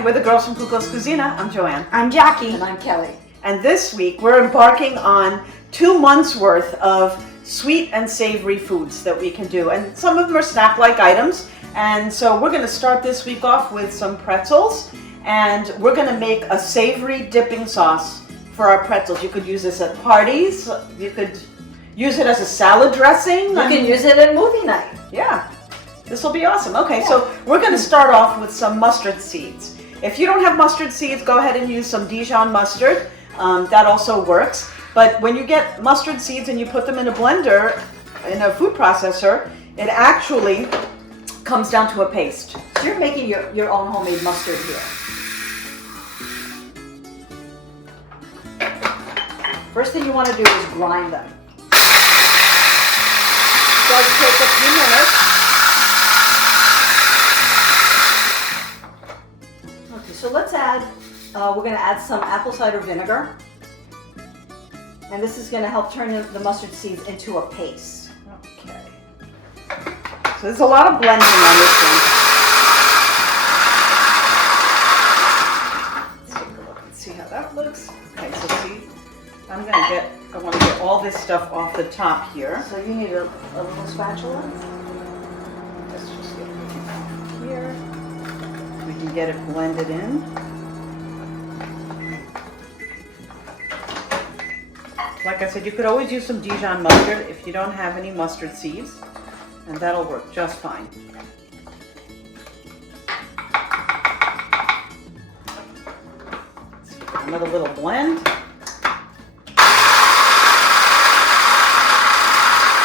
Hi, we're the girls from Cuco's Cucina. I'm Joanne. I'm Jackie. And I'm Kelly. And this week we're embarking on 2 months worth of sweet and savory foods that we can do. And some of them are snack-like items. And so we're going to start this week off with some pretzels. And we're going to make a savory dipping sauce for our pretzels. You could use this at parties. You could use it as a salad dressing. You can use it at movie night. Yeah. This will be awesome. Okay, so we're going to start off with some mustard seeds. If you don't have mustard seeds, go ahead and use some Dijon mustard. That also works. But when you get mustard seeds and you put them in a blender, in a food processor, it actually comes down to a paste. So you're making your own homemade mustard here. First thing you want to do is grind them. So it'll take a few minutes. Okay, so let's add, we're going to add some apple cider vinegar. And this is going to help turn the mustard seeds into a paste. Okay. So there's a lot of blending on this one. Let's take a look and see how that looks. Okay, so see, I want to get all this stuff off the top here. So you need a little spatula. Let's just get it off here. We can get it blended in. Like I said, you could always use some Dijon mustard if you don't have any mustard seeds, and that'll work just fine. Let's give it another little blend.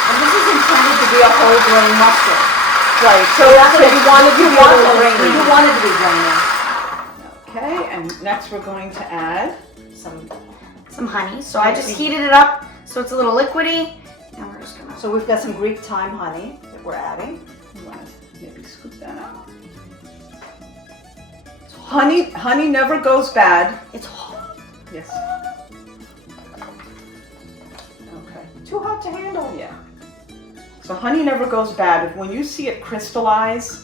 And this is intended to be a whole grain mustard. Right, so you want it to be a little grainy. You want it to be grainy. Okay, and next we're going to add Some honey. So I just heated it up so it's a little liquidy. And we're just gonna. So we've got some Greek thyme honey that we're adding. You want to maybe scoop that out. Honey never goes bad. It's hot. Yes. Okay. Too hot to handle. Yeah. So honey never goes bad. When you see it crystallize,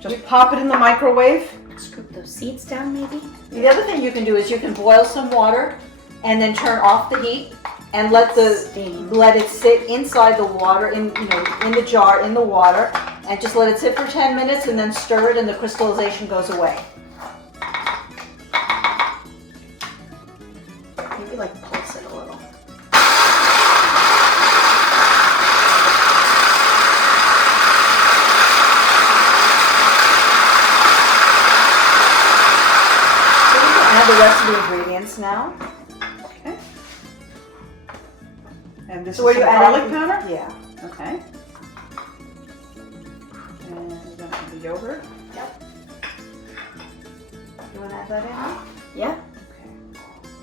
just pop it in the microwave. Scoop those seeds down, maybe. The other thing you can do is you can boil some water and then turn off the heat and let it sit inside the water in the jar in the water, and just let it sit for 10 minutes and then stir it and the crystallization goes away. Maybe like pulse it a little. The rest of the ingredients now. Okay. And this So is some garlic adding? powder? Yeah. Okay. And we're going to add the yogurt. Yep. You want to add that in? Huh? Yeah. Okay.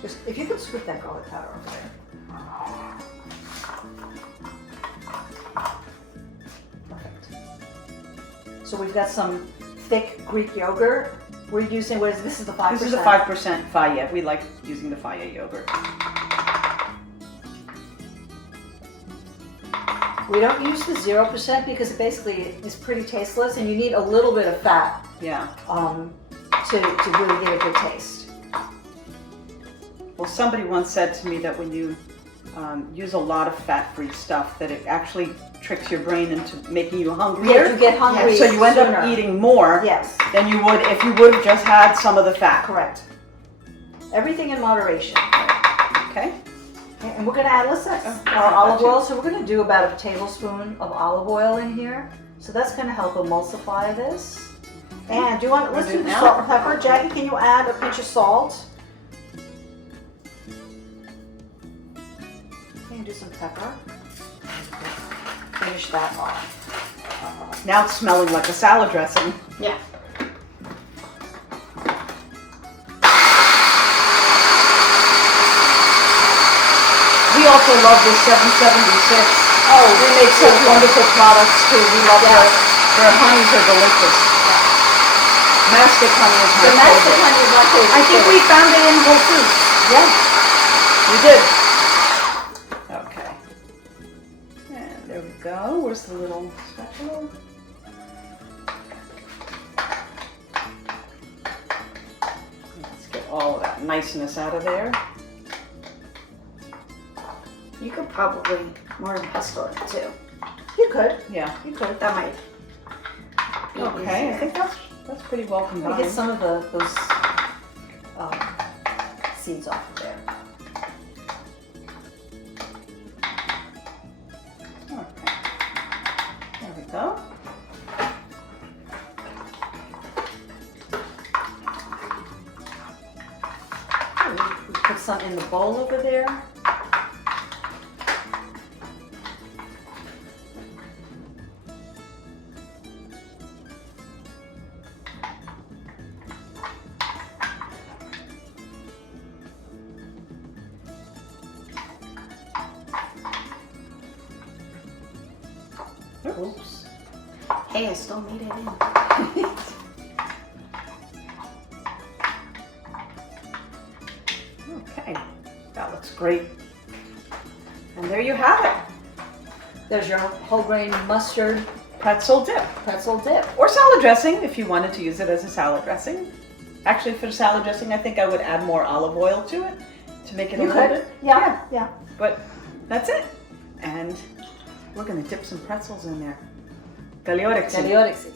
Just if you could scoop that garlic powder over there. Perfect. So we've got some thick Greek yogurt. We're using, this is the 5%? This is the 5% Faya. We like using the Faya yogurt. We don't use the 0% because it basically is pretty tasteless, and you need a little bit of fat Yeah. to really get a good taste. Well, somebody once said to me that when you use a lot of fat-free stuff, that it actually tricks your brain into making you hungrier. Yeah, you get hungry. So you end up sooner. eating more Yes. than you would if you would have just had some of the fat. Correct. Everything in moderation. Okay. Okay, and we're going to add, our olive oil. So we're going to do about a tablespoon of olive oil in here. So that's going to help emulsify this. And let's do the salt and pepper. Jackie, can you add a pinch of salt? Can you do some pepper? Finish that off. Now it's smelling like a salad dressing. Yeah. We also love this 776. Oh, They make such wonderful products too. We love their honeys are delicious. Mastic honey is my The mastic favorite. honey is my favorite. I think we found it in Whole Foods. Yeah. We did. Okay. And there we go. Where's the little spatula? all of that niceness out of there. You could probably more in pesto too. You could. Yeah, you could. That might be Okay, I easier. think that's pretty well Let me combined. get some of those seeds off of there. Okay. There we go. We put some in the bowl over there. Oops. Hey, I still made it in. Okay, that looks great. And there you have it. There's your whole grain mustard Pretzel dip. pretzel dip. Or salad dressing if you wanted to use it as a salad dressing. Actually, for salad dressing, I think I would add more olive oil to it to make it a You little could. bit. Yeah. But that's it. And we're gonna dip some pretzels in there. Galeorexi. Galeorexi.